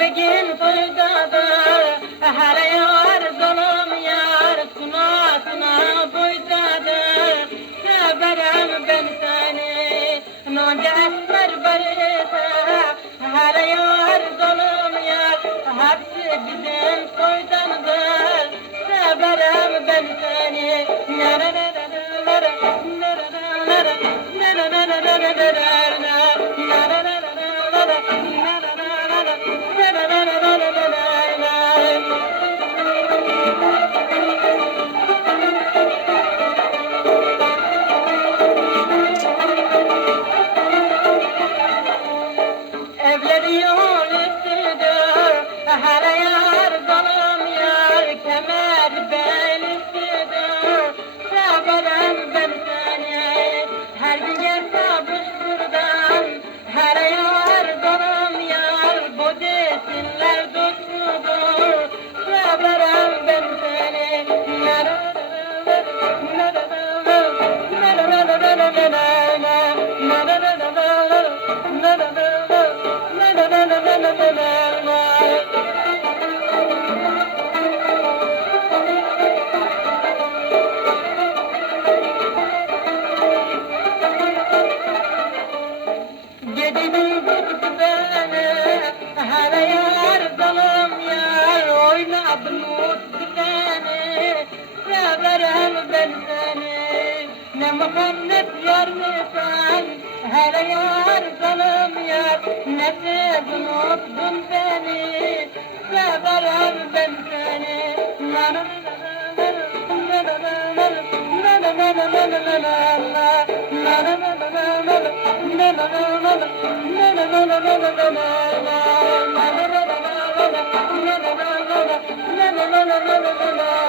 Begin toyda her yar dolum yar suna suna boyda severim ben seni nonca esmer barita her yar dolum yar hepsi bizim toydandır severim ben seni nere nere nere nere nere nere nere nere evleri yol üstüdür, her yar dolum yar, kemer bel üstüdür, severim ben seni, her gün geçse buradan, her yar dolum yar, bu desinler dostudur, severim ben seni. Gecenin beni, her yar dalım yar, oynadı mutlu beni, severim ben seni. Ne Muhammed yar ne sen, her yar dalım yar, ne siz unuttun beni, severim ben seni. La